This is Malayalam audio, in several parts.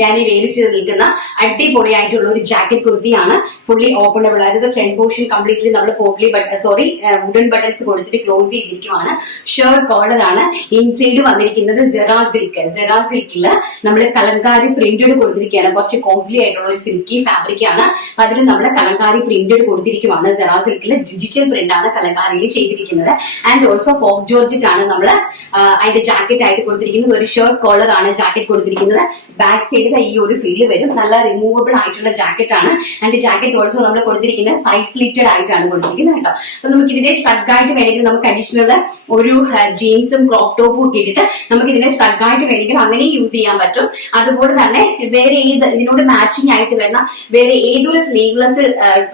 ഞാൻ ഈ വേലിച്ച് നിൽക്കുന്ന അടിപൊളിയായിട്ടുള്ള ഒരു ജാക്കറ്റ് കുർത്തിയാണ്. ഫുള്ളി ഓപ്പണബിൾ, അതായത് ഫ്രണ്ട് പോർഷൻ കംപ്ലീറ്റ്ലി നമ്മൾ പോട്ട്ലി വുഡൻ ബട്ടൺസ് കൊടുത്തിട്ട് ക്ലോസ് ചെയ്തിരിക്കുവാണ്. ഷർട്ട് കോളർ ആണ്. ഇൻസൈഡ് വന്നിരിക്കുന്നത് സെറാ സിൽക്കില് നമ്മൾ കലങ്കാരി പ്രിന്റഡ് കൊടുത്തിരിക്കുകയാണ്. കുറച്ച് കോസ്റ്റ്ലി ആയിട്ടുള്ള ഒരു സിൽക്കി ഫാബ്രിക് ആണ്. അതിൽ നമ്മൾ കലങ്കാരി പ്രിന്റഡ് കൊടുത്തിരിക്കുവാണ്. സെറാ സിൽക്കില് ഡിജിറ്റൽ പ്രിന്റ് ആണ് കലങ്കാരിയിൽ ചെയ്തിരിക്കുന്നത്. ആൻഡ് ഓൾസോ ഫോക്സ് ജോർജറ്റ് ആണ് നമ്മൾ അതിന്റെ ജാക്കറ്റ് ആയിട്ട് കൊടുത്തിരിക്കുന്നത്. ഒരു ഷർട്ട് കോളർ ആണ് ജാക്കറ്റ് കൊടുത്തിരിക്കുന്നത്. ബാക്ക് സൈഡ് ഈ ഒരു ഫീൽഡ് വരും. നല്ല റിമൂവബിൾ ആയിട്ടുള്ള ജാക്കറ്റ് ആണ്. ആൻഡ് ജാക്കറ്റ് ഓൾസോ നമ്മൾ കൊടുത്തിരിക്കുന്നത് സൈഡ് സ്ലിറ്റഡ് ആയിട്ടാണ് കൊടുത്തിരിക്കുന്നത് കേട്ടോ. അപ്പൊ നമുക്ക് ഇതിനെ സ്ട്രഗായിട്ട് വേണമെങ്കിൽ നമുക്ക് അഡീഷണൽ ഒരു ജീൻസും ക്രോപ്പ് ടോപ്പും ഒക്കെ ഇട്ടിട്ട് നമുക്ക് ഇതിനെ സ്ട്രഗായിട്ട് വേണമെങ്കിൽ അങ്ങനെ യൂസ് ചെയ്യാൻ പറ്റും. അതുപോലെ തന്നെ വേറെ ഇതിനോട് മാച്ചിങ് ആയിട്ട് വരുന്ന വേറെ ഏതൊരു സ്ലീവ്ലെസ്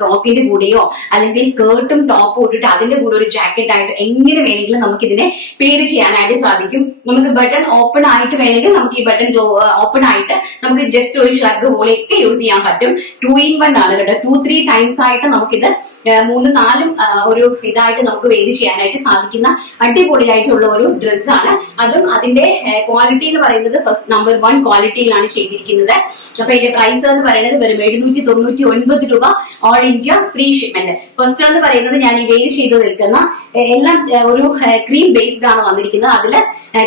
ഫ്രോക്കിന്റെ കൂടെയോ അല്ലെങ്കിൽ സ്കേർട്ടും ടോപ്പും ഇട്ടിട്ട് അതിന്റെ കൂടെ ഒരു ജാക്കറ്റ് ആയിട്ട് എങ്ങനെ വേണമെങ്കിലും നമുക്ക് ഇതിനെ പേര് ചെയ്യാനായിട്ട് സാധിക്കും. നമുക്ക് ബട്ടൺ ഓപ്പൺ ആയിട്ട് വേണമെങ്കിൽ നമുക്ക് ഈ ബട്ടൺ ഓപ്പൺ ആയിട്ട് നമുക്ക് ജസ്റ്റ് ഒരു ഷ്രഗ് പോലെയൊക്കെ യൂസ് ചെയ്യാൻ പറ്റും. 2-in-1 ആണ് കേട്ടോ. 2-3 ടൈംസ് ആയിട്ട് നമുക്കിത് 3-4 ഒരു ഇതായിട്ട് നമുക്ക് വേരി ചെയ്യാനായിട്ട് സാധിക്കുന്ന അടിപൊളിയായിട്ടുള്ള ഒരു ഡ്രസ്സാണ്. അതും അതിന്റെ ക്വാളിറ്റി എന്ന് പറയുന്നത് ഫസ്റ്റ് നമ്പർ 1 ക്വാളിറ്റിയിലാണ് ചെയ്തിരിക്കുന്നത്. അപ്പൊ ഇതിന്റെ പ്രൈസ് എന്ന് പറയുന്നത് വെറും 799 രൂപ, all India free shipment. First എന്ന് പറയുന്നത് ഞാൻ ഈ വേരി ചെയ്ത് നിൽക്കുന്ന എല്ലാം ഒരു ക്രീം ബേസ്ഡ് ആണ് വന്നിരിക്കുന്നത്. അതില്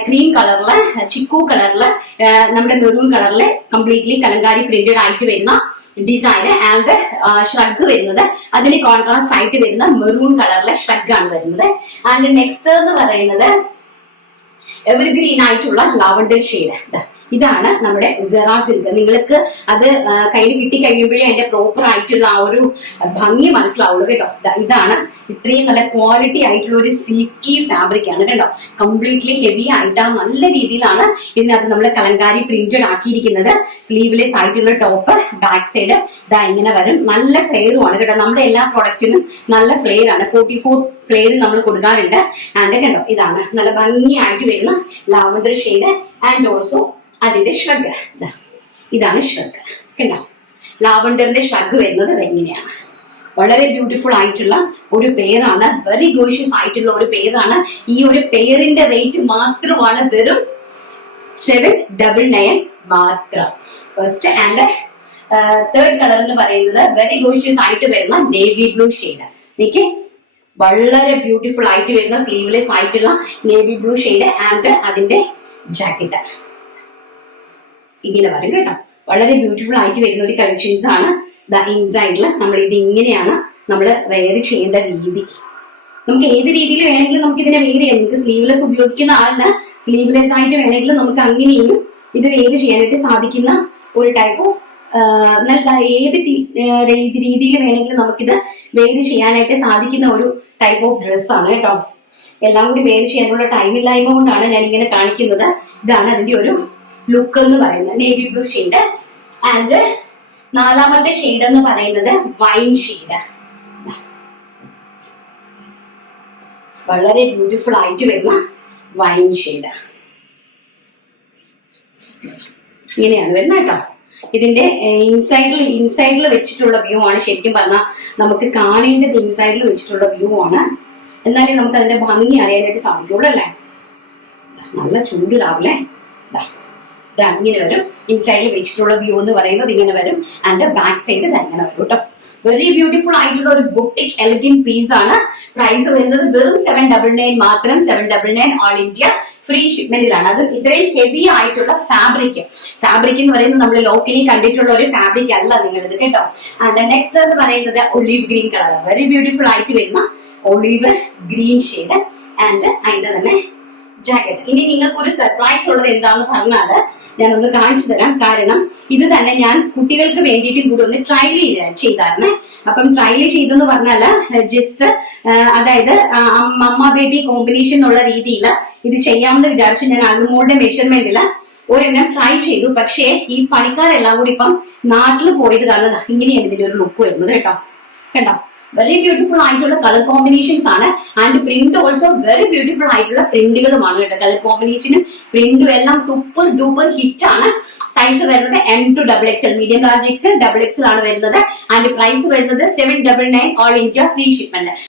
ക്രീം കളറില്, ചിക്കു കളറില്, നമ്മുടെ മെറൂൺ കളറില് കംപ്ലീറ്റ്ലി കലങ്കാരി പ്രിന്റഡ് ആയിട്ട് വരുന്ന ഡിസൈൻ ആൻഡ് ഷ്രഗ് വരുന്നത് അതിന് കോൺട്രാസ്റ്റ് ആയിട്ട് വരുന്ന മെറൂൺ കളറിലെ ഷ്രഗ് ആണ് വരുന്നത്. ആൻഡ് നെക്സ്റ്റ് എന്ന് പറയുന്നത് എവർഗ്രീൻ ആയിട്ടുള്ള ലാവണ്ടർ ഷെയ്ഡ്. ഇതാണ് നമ്മുടെ സെറാ സിൽക്ക്. നിങ്ങൾക്ക് അത് കയ്യിൽ കിട്ടി കഴിയുമ്പോഴേ അതിന്റെ പ്രോപ്പർ ആയിട്ടുള്ള ആ ഒരു ഭംഗി മനസ്സിലാവുള്ളൂ കേട്ടോ. ഇതാണ് ഇത്രയും നല്ല ക്വാളിറ്റി ആയിട്ടുള്ള ഒരു സിൽക്കി ഫാബ്രിക് ആണ് കേട്ടോ. കംപ്ലീറ്റ്ലി ഹെവി ആയിട്ടാണ്, നല്ല രീതിയിലാണ് ഇതിനകത്ത് നമ്മൾ കലങ്കാരി പ്രിന്റഡ് ആക്കിയിരിക്കുന്നത്. സ്ലീവ്ലെസ് ആയിട്ടുള്ള ടോപ്പ്, ബാക്ക് സൈഡ് ഇതാ ഇങ്ങനെ വരും. നല്ല ഫ്ലെയറും ആണ് കേട്ടോ. നമ്മുടെ എല്ലാ പ്രൊഡക്റ്റിനും നല്ല ഫ്ലെയർ ആണ്. 44 ഫ്ലെയർ നമ്മൾ കൊടുക്കാറുണ്ട്. ആൻഡ് കേട്ടോ ഇതാണ് നല്ല ഭംഗിയായിട്ട് വരുന്ന ലാവണ്ടർ ഷെയ്ഡ് ആൻഡ് ഓൾസോ അതിന്റെ ഷ്രഗ്. ഇതാണ് ഷ്രഗ് കണ്ടോ. ലാവണ്ടറിന്റെ ഷ്രഗ് വരുന്നത് എങ്ങനെയാണ്. വളരെ ബ്യൂട്ടിഫുൾ ആയിട്ടുള്ള ഒരു പെയറാണ്. വെരി ഗോഷ്യസ് ആയിട്ടുള്ള ഒരു പെയറാണ്. ഈ ഒരു പെയറിന്റെ റേറ്റ് മാത്രമാണ് വെറും 799 മാത്രം. ഫസ്റ്റ് ആൻഡ് തേർഡ് കളർ എന്ന് പറയുന്നത് വെരി ഗോഷ്യസ് ആയിട്ട് വരുന്ന നേവി ബ്ലൂ ഷെയ്ഡ്. എനിക്ക് വളരെ ബ്യൂട്ടിഫുൾ ആയിട്ട് വരുന്ന സ്ലീവ്ലെസ് ആയിട്ടുള്ള നേവി ബ്ലൂ ഷെയ്ഡ് ആൻഡ് അതിന്റെ ജാക്കറ്റ് ഇങ്ങനെ വരും കേട്ടോ. വളരെ ബ്യൂട്ടിഫുൾ ആയിട്ട് വരുന്ന ഒരു കളക്ഷൻസ് ആണ്. ഇൻസൈഡില് നമ്മൾ ഇത് ഇങ്ങനെയാണ് നമ്മൾ വെയർ ചെയ്യേണ്ട രീതി. നമുക്ക് ഏത് രീതിയിൽ വേണമെങ്കിലും നമുക്ക് ഇതിനെ വെയർ ചെയ്യാം. നിങ്ങൾക്ക് സ്ലീവ്ലെസ് ഉപയോഗിക്കുന്ന ആളിന് സ്ലീവ്ലെസ് ആയിട്ട് വേണമെങ്കിലും നമുക്ക് അങ്ങനെയും ഇത് വെയർ ചെയ്യാനായിട്ട് സാധിക്കുന്ന ഒരു ടൈപ്പ് ഓഫ് നല്ല ഏത് രീതിയിൽ വേണമെങ്കിലും നമുക്കിത് വെയർ ചെയ്യാനായിട്ട് സാധിക്കുന്ന ഒരു ടൈപ്പ് ഓഫ് ഡ്രസ്സാണ് കേട്ടോ. എല്ലാം കൂടി വെയർ ചെയ്യാനുള്ള ടൈമില്ലായ്മ കൊണ്ടാണ് ഞാൻ ഇങ്ങനെ കാണിക്കുന്നത്. ഇതാണ് അതിന്റെ ഒരു ലുക്ക് എന്ന് പറയുന്നത്. നേവി ബ്ലൂ ഷെയ്ഡ് ആൻഡ് നാലാമത്തെ ഷെയ്ഡ് എന്ന് പറയുന്നത് വൈൻ ഷെയ്ഡ്. വളരെ ബ്യൂട്ടിഫുൾ ആയിട്ട് വരുന്ന വൈൻ ഷെയ്ഡ് ഇങ്ങനെയാണ് വരുന്നത് കേട്ടോ. ഇതിന്റെ ഇൻസൈഡിൽ വെച്ചിട്ടുള്ള വ്യൂ ആണ് ശരിക്കും പറഞ്ഞാൽ നമുക്ക് കാണേണ്ടത്. ഇൻസൈഡിൽ വെച്ചിട്ടുള്ള വ്യൂ ആണ്. എന്നാലേ നമുക്ക് അതിന്റെ ഭംഗി അറിയാനായിട്ട് സാധിക്കുള്ളൂ അല്ലേ. നല്ല ചൂട് രാവിലെ ഇതാണ് ഇങ്ങനെ വരും. ഇൻസൈഡിൽ വെച്ചിട്ടുള്ള വ്യൂ എന്ന് പറയുന്നത് ഇങ്ങനെ വരും. ആൻഡ് ബാക്ക് സൈഡ് ഇങ്ങനെ വരും കേട്ടോ. വെരി ബ്യൂട്ടിഫുൾ ആയിട്ടുള്ള ഒരു ബുട്ടിക് എലഗന്റ് പീസ് ആണ്. പ്രൈസ് വരുന്നത് വെറും 799 മാത്രം. 799 ഓൾ ഇന്ത്യ ഫ്രീ ഷിപ്മെന്റിലാണ്. അത് ഇത്രയും ഹെവി ആയിട്ടുള്ള ഫാബ്രിക് എന്ന് പറയുന്നത് നമ്മൾ ലോക്കലി കണ്ടിട്ടുള്ള ഒരു ഫാബ്രിക് അല്ല നിങ്ങളിത് കേട്ടോ. ആൻഡ് നെക്സ്റ്റ് എന്ന് പറയുന്നത് olive green colour. Very beautiful ആയിട്ട് വരുന്ന ഒലീവ് ഗ്രീൻ ഷെയ്ഡ് ആൻഡ് അതിന്റെ തന്നെ ജാക്കറ്റ്. ഇനി നിങ്ങൾക്ക് ഒരു സർപ്രൈസ് ഉള്ളത് എന്താന്ന് പറഞ്ഞാല് ഞാനൊന്ന് കാണിച്ചു തരാം. കാരണം ഇത് തന്നെ ഞാൻ കുട്ടികൾക്ക് വേണ്ടിയിട്ടും കൂടി ഒന്ന് ട്രയൽ ചെയ്തായിരുന്നേ. അപ്പം ട്രയൽ ചെയ്തെന്ന് പറഞ്ഞാല് ജസ്റ്റ് അതായത് മമ്മ ബേബി കോമ്പിനേഷൻ എന്നുള്ള രീതിയിൽ ഇത് ചെയ്യാമെന്ന് വിചാരിച്ചു ഞാൻ അൾമോളുടെ മെഷർമെന്റില് ഒരെണ്ണം ട്രൈ ചെയ്തു. പക്ഷേ ഈ പണിക്കാരെല്ലാം കൂടി ഇപ്പം നാട്ടിൽ പോയത് കാരണം ഇങ്ങനെയാണ് ഇതിന്റെ ഒരു ലുക്ക് വരുന്നത് കേട്ടോ. കണ്ടോ, വെരി ബ്യൂട്ടിഫുൾ ആയിട്ടുള്ള കളർ കോമ്പിനേഷൻസ് ആണ്. And print also very beautiful ആയിട്ടുള്ള പ്രിന്റുകളുമാണ് കേട്ടോ. കളർ കോമ്പിനേഷനും പ്രിന്റും എല്ലാം സൂപ്പർ ഡൂപ്പർ ഹിറ്റ് ആണ്. സൈസ് വരുന്നത് M to XXL, medium large XL, XXL ആണ് വരുന്നത്. ആൻഡ് പ്രൈസ് വരുന്നത് 799 ഓൾ ഇന്ത്യ ഫ്രീ ഷിപ്മെന്റ്.